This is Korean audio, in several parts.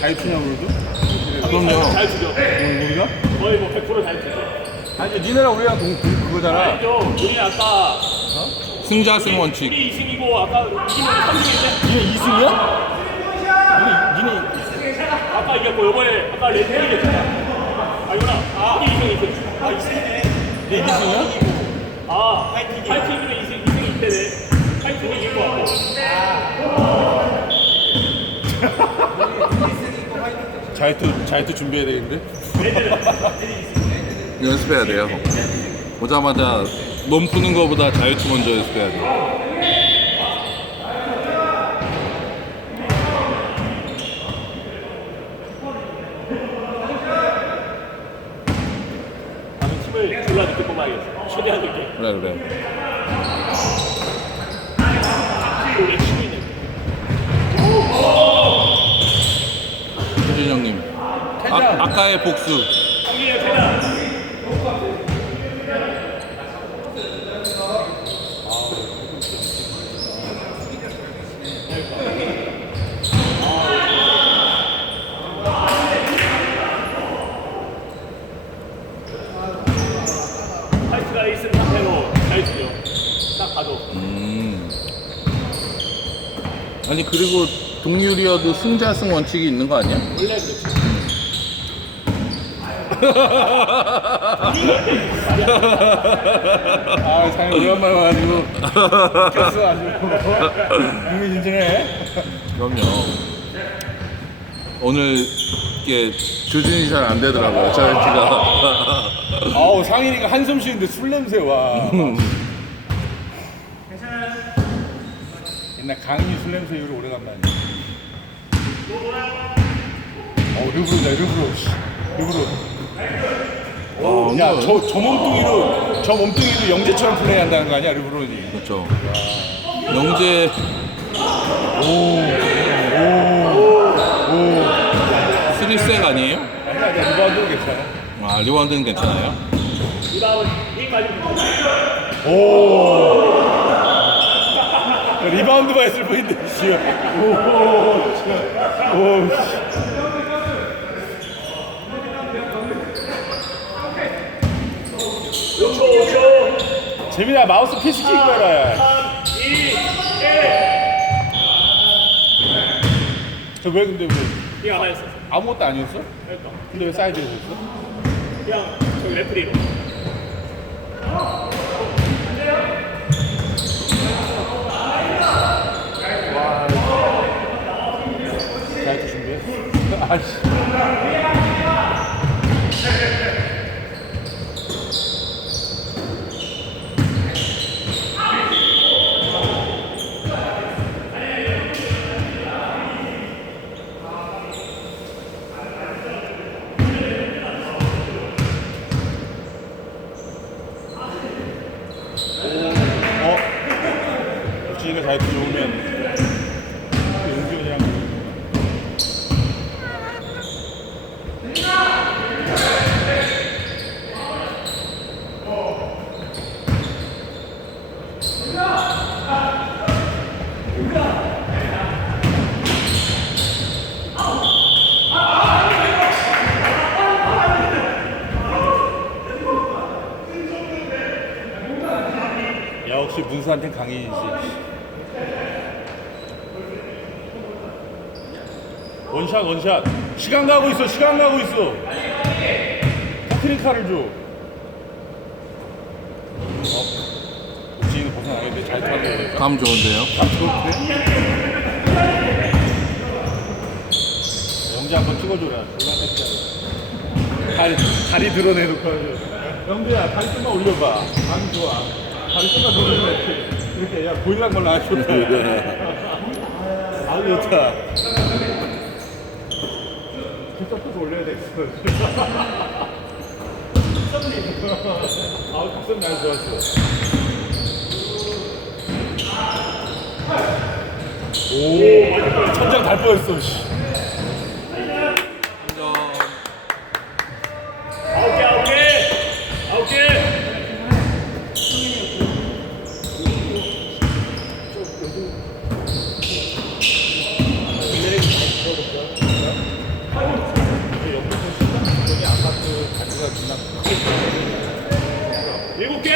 잘 추냐 그래도? 그럼요. 잘 주죠. 우리가? 거의 뭐 100%잘 주죠. 아니 니네랑 우리랑 동, 동 그거잖아. 알죠? 우리 아까 승자승 원칙. 우리 2승이고 아까 이기면 3승인데 니네 2승이야? 니네 니네 아까 이겼고 요번에 아까 레드 이겼잖아. 아니구나. 아, 우리 2승 2승. 아, 2승이네. 네 2승이야? 아, 파이팅이면 2승 2승 이때네. 파이팅이 이길 것 같고. 자이투 자이투 준비해야 되겠는데? 연습해야 돼요. 오자마자 몸 푸는 거보다 자유투 먼저 연습해야 돼요. 나는 팀을 졸라 늦게 뽑아야겠어. 최대한 늦게. 그래 그래. 우리 치고 있는. 효진 형님. 아, 아까의 복수. 형님의 최대한. 파이트가 있은 상태로 잘 주죠. 딱 봐도. 음. 아니 그리고 동률이어도 승자승 원칙이 있는 거 아니야? 원래 그렇지. 아 상이 오랜만에 와가지고 켰어 아주 흥미진진해. 그럼요. 오늘 이게 조준이 잘 안 되더라고요. 자유투가. 아우 상인이가 한숨 쉬는데 술 냄새 와. 강인이 술 냄새 이후로 오래간만이야. 어 르브로다 르브로. 씨. 르브로. 어, 야 저 저 몸뚱이로 저 몸뚱이로 영재처럼 플레이 한다는 거 아니야 르브론이? 그렇죠. 영재 쓰리색 아니에요? 아니야 아니야 리바운드 괜찮아. 아 리바운드는 괜찮아요? 맞으면 리바운드만 했을 뿐인데 씨. 오, 참. 오, 재민아 마우스 피스 킥 봐라. 3, 2, 1. 저왜 근데 왜 그냥 하였어. 아무것도 아니었어? 그러니까. 근데 왜 사이드에 섰어? 그냥 저기 레프리로. 자이트 준비해. 아씨. 어? 유진이가 자이트 좋으면 용기원이랑 역시 문수한테 강인이지. 원샷 원샷. 시간 가고 있어. 시간 가고 있어. 테크니카를 줘. 어? 우진이 벗어나겠는데 잘 타고. 감 좋은데요? 잘 좋은데? 영재 한번 찍어줘라. 다리, 다리 드러내놓고. 영재야, 다리 좀만 올려봐. 감 좋아. 다리 좀만 올려봐. 이렇게. 야, 보일랑 걸로 아주 좋다. 아주 좋다. 뒷접도 올려야 되겠어. 아우, 각성 날 좋았어. 오, 천장 달 뻔했어. 씨. 아홉 개, 아홉 개. 아홉 개. 일곱 개.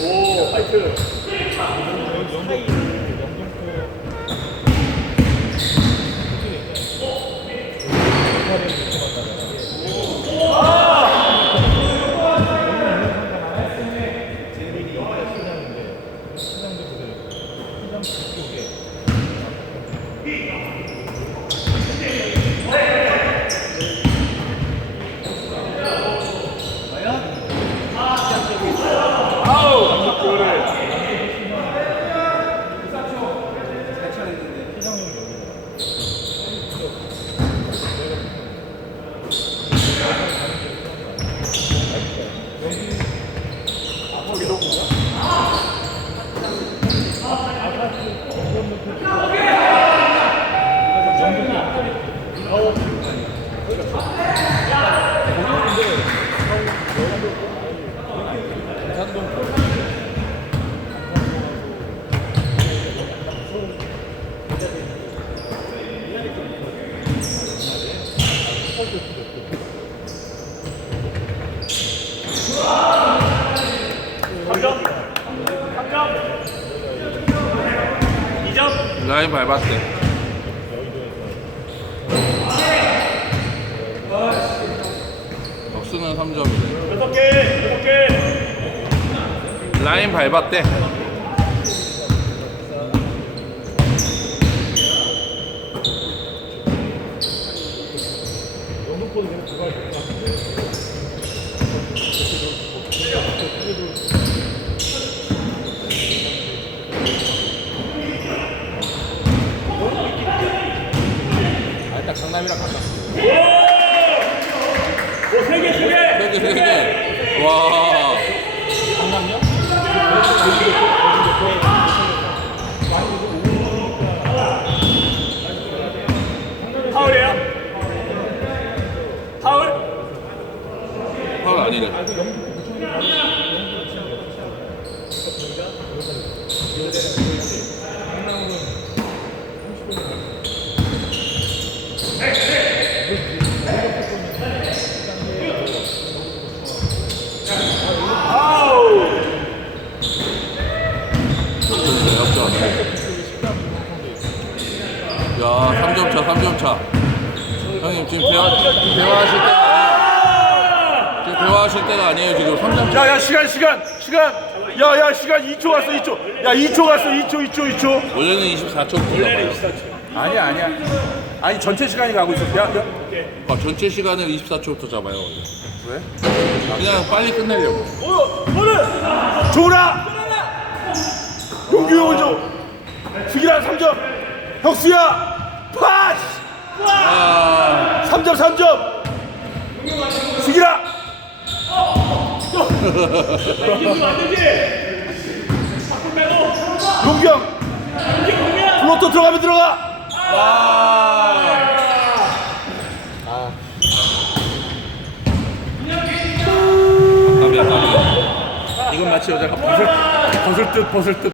오, 파이트. 아 삼점. 삼점. 이점. 라인 밟았대. 덕수는 3점이래. 여섯 개. 여섯 개. 라인 밟았대. 오, 세 개, 세 개. 세 개 세 개. 와. 파울이에요? 파울? 아우. 야, 3점 차, 3점 차. 형님 지금 대화 대화하실. 지금 대화하실 때가 아니에요. 지금 3점 차. 야야 시간 시간 시간 야 야 시간 2초 갔어 2초 야 2초 갔어 2초 2초 2초 원래는 24초부터 잡아요. 아니야 아니야 아니 전체 시간이 가고 있어 야, 야. 아, 전체 시간을 24초부터 잡아요. 원래. 왜? 그냥 빨리 끝내려고. 줘라 용규 형을 줘 죽이라 3점 혁수야 파스 아, 3점 3점 죽이라 형! 플로터 들어가면 들어가. 이건 마치 여자가 벗을 벗을 듯 벗을 듯